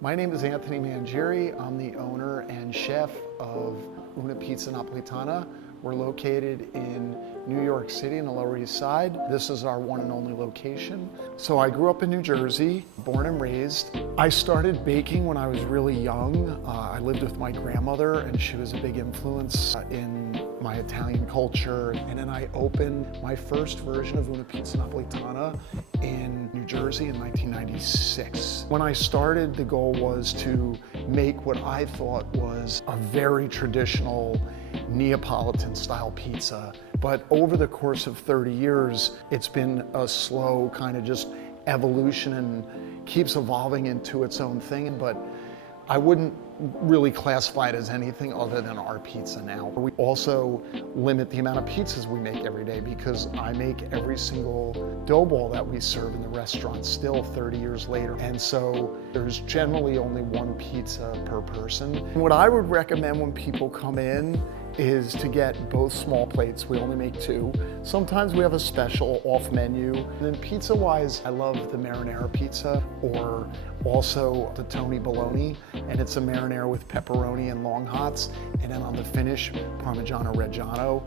My name is Anthony Mangieri. I'm the owner and chef of Una Pizza Napoletana. We're located in New York City in the Lower East Side. This is our one and only location. So I grew up in New Jersey, born and raised. I started baking when I was really young. I lived with my grandmother and she was a big influence in my Italian culture. And then I opened my first version of Una Pizza Napoletana in New Jersey in 1996. When I started, the goal was to make what I thought was a very traditional Neapolitan style pizza. But over the course of 30 years, it's been a slow kind of just evolution and keeps evolving into its own thing. But I wouldn't really classify it as anything other than our pizza now. We also limit the amount of pizzas we make every day because I make every single dough ball that we serve in the restaurant still 30 years later. And so there's generally only one pizza per person. What I would recommend when people come in is to get both small plates. We only make two. Sometimes we have a special off menu. And then pizza wise, I love the Marinara pizza or also the Tony Baloney. And it's a marinara with pepperoni and long hots. And then on the finish, Parmigiano Reggiano.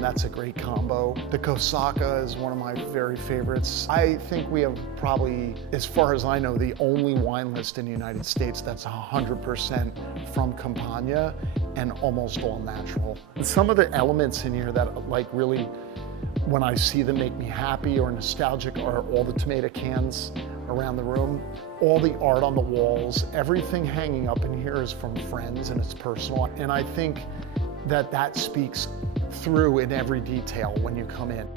That's a great combo. The Cosacca is one of my very favorites. I think we have probably, as far as I know, the only wine list in the United States that's 100% from Campania and almost all natural. And some of the elements in here that like really, when I see them, make me happy or nostalgic are all the tomato cans around the room, all the art on the walls, everything hanging up in here is from friends and it's personal. And I think that that speaks through in every detail when you come in.